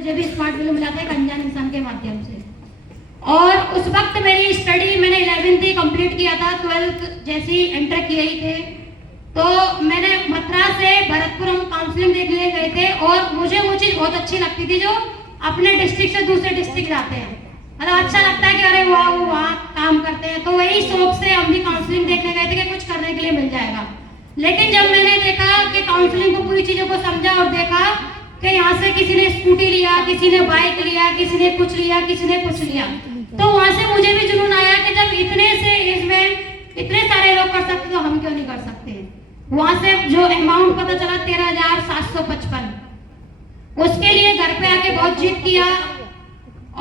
मुझे भी smart value मिला था एक अनजान इंसान के माध्यम से। और उस वक्त मेरी स्टडी मैंने 11th ही कंप्लीट किया था, 12th जैसे ही एंटर किया ही थे तो मैंने मथुरा से भरतपुर हम काउंसलिंग देखने गए थे और मुझे वो चीज़ बहुत अच्छी लगती थी जो अपने डिस्ट्रिक्ट से दूसरे डिस्ट्रिक्ट जाते हैं, मतलब अच्छा लगता है कि अरे वाह वो वहाँ काम करते हैं। तो वही शौक से हम भी काउंसलिंग देखने गए थे कि कुछ करने के लिए मिल जाएगा। लेकिन जब मैंने देखा कि काउंसलिंग को पूरी चीज़ों को समझा और देखा कि यहाँ से किसी ने स्कूटी लिया, किसी ने बाइक लिया, किसी ने कुछ लिया, किसी ने कुछ लिया, तो वहाँ से मुझे भी जुनून आया कि जब इतने से एज में इतने सारे लोग कर सकते तो हम क्यों नहीं कर सकते। वहाँ से जो अमाउंट पता चला 13,755, उसके लिए घर पे आके बहुत जिद किया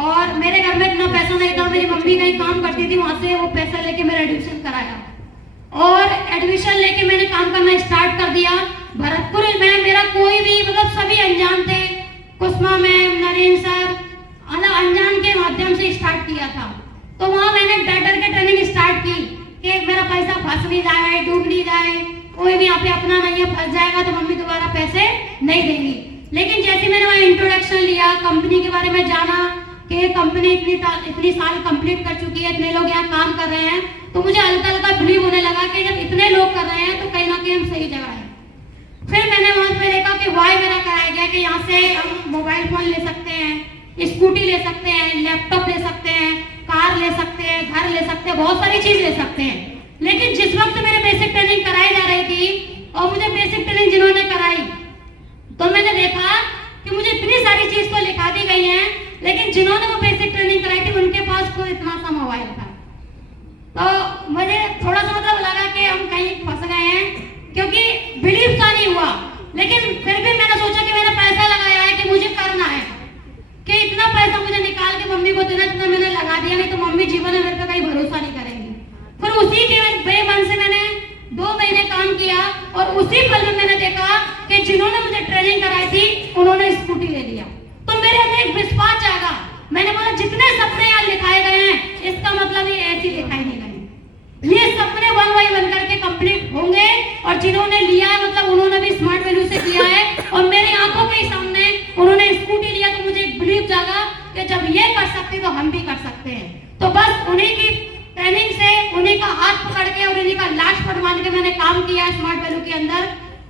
और मेरे घर में इतना पैसा नहीं था, मेरी मम्मी कहीं काम करती थी, वहाँ से वो पैसा लेके मेरा एडमिशन कराया और एडमिशन लेके मैंने काम करना स्टार्ट कर दिया। भरतपुर में मेरा कोई भी मतलब सभी अनजान थे, कुसुमा मैम, नरेंद्र सर, मतलब अनजान के माध्यम से स्टार्ट किया था। तो वहाँ मैंने डर के ट्रेनिंग स्टार्ट की कि मेरा पैसा फंस नहीं जाए, डूब नहीं जाए, कोई भी यहाँ पे अपना नहीं है, फंस जाएगा तो मम्मी दोबारा पैसे नहीं देंगी। लेकिन जैसे मैंने वहाँ इंट्रोडक्शन लिया, कंपनी के बारे में जाना कि कंपनी इतनी साल कंप्लीट कर चुकी है, इतने लोग यहाँ काम कर रहे हैं, तो मुझे हल्का हल्का बिलीव होने लगा कि जब इतने लोग कर रहे हैं तो कहीं ना कहीं हम सही जगह है। फिर मैंने वहाँ पे देखा कि वाई मेरा कराया गया कि यहाँ से हम मोबाइल फोन ले सकते हैं, स्कूटी ले सकते हैं, लैपटॉप ले सकते हैं, कार ले सकते हैं, घर ले सकते हैं, बहुत सारी चीज ले सकते हैं। लेकिन जिस वक्त मेरे बेसिक ट्रेनिंग कराई जा रही थी और मुझे बेसिक ट्रेनिंग जिन्होंने कराई तो मैंने देखा कि मुझे इतनी सारी चीज तो लिखा दी गई है, लेकिन जिन्होंने वो बेसिक ट्रेनिंग कराई थी उनके पास कोई इतना सा मोबाइल था। तो मुझे थोड़ा सा मतलब लगा कि हम कहीं फंस गए हैं, क्योंकि बिलीव का नहीं हुआ। लेकिन फिर भी मैंने सोचा कि मैंने पैसा लगाया है कि मुझे करना है, कि इतना पैसा मुझे निकाल के मम्मी को देना, इतना मैंने लगा दिया, नहीं तो मम्मी जीवन में मेरे पे कहीं भरोसा नहीं करेंगी। फिर उसी के बेमन से मैंने 2 महीने काम किया और उसी पल में मैंने देखा कि जिन्होंने मुझे ट्रेनिंग कराई थी उन्होंने स्कूटी ले लिया। तो मेरे अंदर एक विश्वास जागा, मैंने बोला जितने सपने यहाँ लिखाए गए हैं इसका मतलब ये ऐसे लिखाए नहीं गए, ये सपने 1 बाय 1 करके कंप्लीट होंगे। और जिन्होंने लिया है मतलब उन्होंने भी स्मार्ट वैल्यू से किया है और मेरी आंखों के सामने उन्होंने स्कूटी लिया, तो मुझे एक बिलीव जागा कि जब ये कर सकते तो हम भी कर सकते हैं। तो बस उन्हीं की ट्रेनिंग से, उन्हीं का हाथ पकड़ के और उन्हीं का लाश पर मान के मैंने काम किया स्मार्ट वैल्यू के अंदर।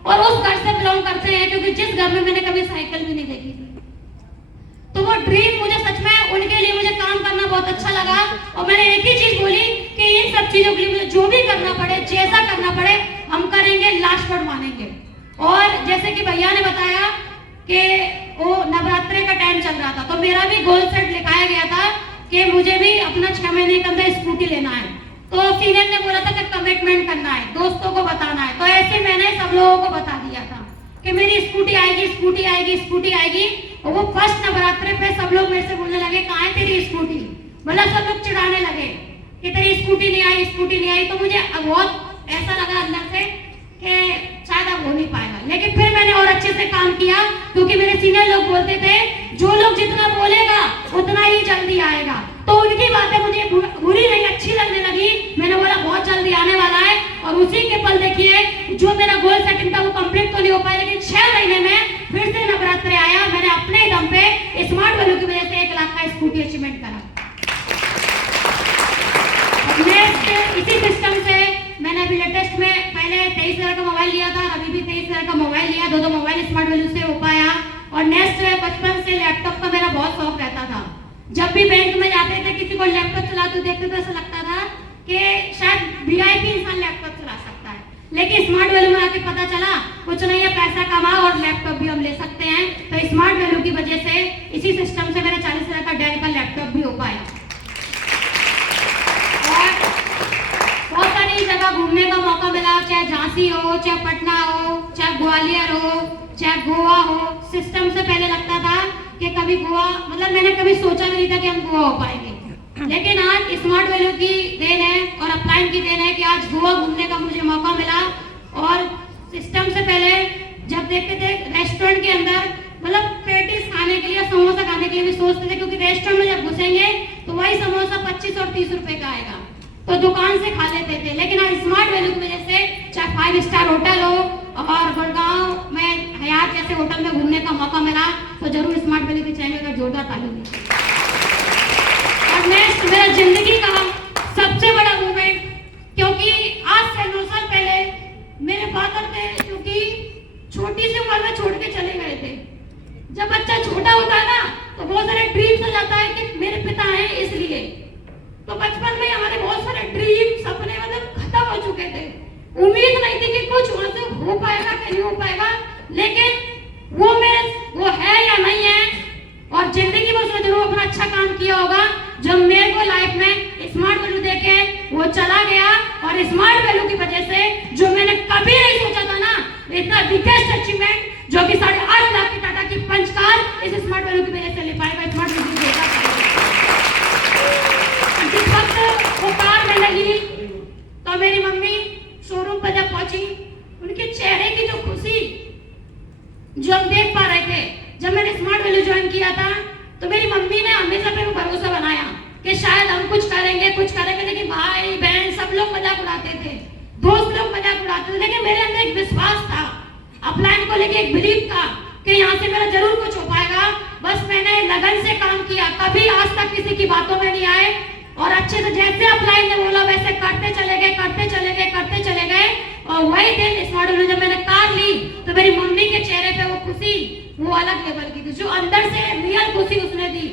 और उस घर से बिलोंग करते हैं क्योंकि जिस घर में मैंने कभी साइकिल भी नहीं देखी थी, तो वो ड्रीम मुझे सच में उनके लिए मुझे काम करना बहुत अच्छा लगा। और मैंने एक ही चीज बोली कि इन सब चीजों के लिए मुझे जो भी करना पड़े, जैसा करना पड़े हम करेंगे, लाश पर मानेंगे। और जैसे कि भैया ने बताया कि वो नवरात्रे का टाइम चल रहा था, तो मेरा भी गोल सेट लिखाया गया था कि मुझे भी अपना 6 महीने के अंदर स्कूटी लेना है। तो सीनियर ने बोला था कि कमिटमेंट करना है, दोस्तों को बताना है, तो ऐसे मैंने सब लोगों को बता दिया था कि मेरी स्कूटी आएगी, स्कूटी आएगी, स्कूटी आएगी। और वो फर्स्ट नवरात्रे पे सब लोग मेरे से बोलने लगे कहाँ है तेरी स्कूटी, मतलब सब लोग चिढ़ाने लगे कि तेरी स्कूटी नहीं आई, स्कूटी नहीं आई। तो मुझे बहुत ऐसा लगा अंदर से कि शायद अब हो नहीं पाएगा। लेकिन फिर मैंने और अच्छे से काम किया, क्योंकि मेरे सीनियर लोग बोलते थे जो लोग जितना बोलेगा उतना ही जल्दी आएगा। तो उनकी बातें मुझे बुरी नहीं, अच्छी लगने लगी। मैंने बोला बहुत जल्दी आने वाला है। और उसी के पल देखिए जो मेरा गोल सेटिंग था वो कंप्लीट तो नहीं हो पाया, लेकिन 6 महीने में फिर से नवरात्रे आया। मैंने अपने दम पे स्मार्ट वैल्यू की वजह से 1 लाख का स्कूटी अचीवमेंट करा। इसी सिस्टम से मैंने अभी लेटेस्ट में पहले 23,000 का मोबाइल लिया था, अभी भी 23,000 का मोबाइल लिया, 2 मोबाइल स्मार्ट वैल्यू से हो पाया। और नेक्स्ट बचपन से लैपटॉप का मेरा बहुत शौक रहता था। जब भी बैंक में जाते थे किसी को लैपटॉप चलाते देखते तो ऐसा लगता था कि शायद वीआईपी इंसान लैपटॉप चला सकता है। लेकिन स्मार्ट वैल्यू में आके पता चला कुछ नहीं है, पैसा कमाओ और लैपटॉप भी हम ले सकते हैं। तो स्मार्ट वैल्यू की वजह से इसी सिस्टम से मेरा 40,000 का डेल का लैपटॉप भी हो पाया। बहुत सारी जगह घूमने का मौका मिला, चाहे झांसी हो, चाहे पटना हो, चाहे ग्वालियर हो, चाहे गोवा हो। सिस्टम से पहले लगता था कि कभी गोवा, मतलब मैंने कभी सोचा भी नहीं था कि हम गोवा हो पाएंगे। लेकिन आज स्मार्ट वैल्यू की देन है और अपलाइन की देन है कि आज गोवा घूमने का मुझे मौका मिला। और सिस्टम से पहले जब देखते थे रेस्टोरेंट के अंदर, मतलब पेटीज खाने के लिए, समोसा खाने के लिए भी सोचते थे, क्योंकि रेस्टोरेंट में जब घुसेंगे तो वही समोसा 25 और 30 रुपए का आएगा, तो दुकान से खा लेते थे। लेकिन आज स्मार्ट वैल्यू की वजह से चाहे 5 स्टार होटल हो और गुड़गांव में हयात जैसे होटल में घूमने का मौका मिला, तो जरूर स्मार्ट वैल्यू की चैनल जिंदगी का सबसे बड़ा मूवमेंट, क्योंकि आज से 9 साल पहले मेरे फादर थे जो कि छोटी सी उम्र में छोड़ के चले गए थे। जब बच्चा छोटा होता है ना तो बहुत सारे ड्रीम्स हो जाता है कि मेरे पिता हैं इसलिए, तो बचपन में हमारे बहुत सारे ड्रीम सपने मतलब खत्म हो चुके थे। उम्मीद नहीं थी कि कुछ वहां से हो पाएगा कि नहीं हो पाएगा, लेकिन वो है या नहीं है, और जिंदगी में उसने जरूर अपना अच्छा काम किया होगा जो मेरे को लाइफ में स्मार्ट वैल्यू देके वो चला गया। और स्मार्ट वैल्यू की वजह से जो मैंने कभी नहीं सोचा था ना, इतना बिगेस्ट अचीवमेंट जो कि 8.5 लाख की टाटा की पंच कार इस स्मार्ट वैल्यू की वजह से ले पाएगा। स्मार्ट वैल्यू देगा। जिस वक्त वो कार में लगी तो मेरी मम्मी शोरूम पर जब पहुंची, उनके चेहरे की जो खुशी जो हम देख पा रहे थे, जब मैंने स्मार्ट वैल्यू ज्वाइन किया था तो मेरी मम्मी ने हमेशा मेरे को भरोसा बनाया कि शायद हम कुछ करेंगे, लेकिन भाई बहन सब लोग मजाक उड़ाते थे, दोस्त लोग मजाक उड़ाते थे, लेकिन मेरे अंदर एक विश्वास था, अपलाइन को लेके एक बिलीव था कि यहाँ से मेरा जरूर कुछ हो पाएगा। बस मैंने लगन से काम किया, कभी आज तक किसी की बातों में नहीं आए, और अच्छे से जैसे अपलाइन ने बोला वैसे करते चले गए। और वही दिन स्मार्ट वैल्यू जब मैंने कार ली तो मेरी मम्मी के चेहरे पे वो खुशी वो अलग लेवल की थी, जो अंदर से रियल खुशी उसने दी।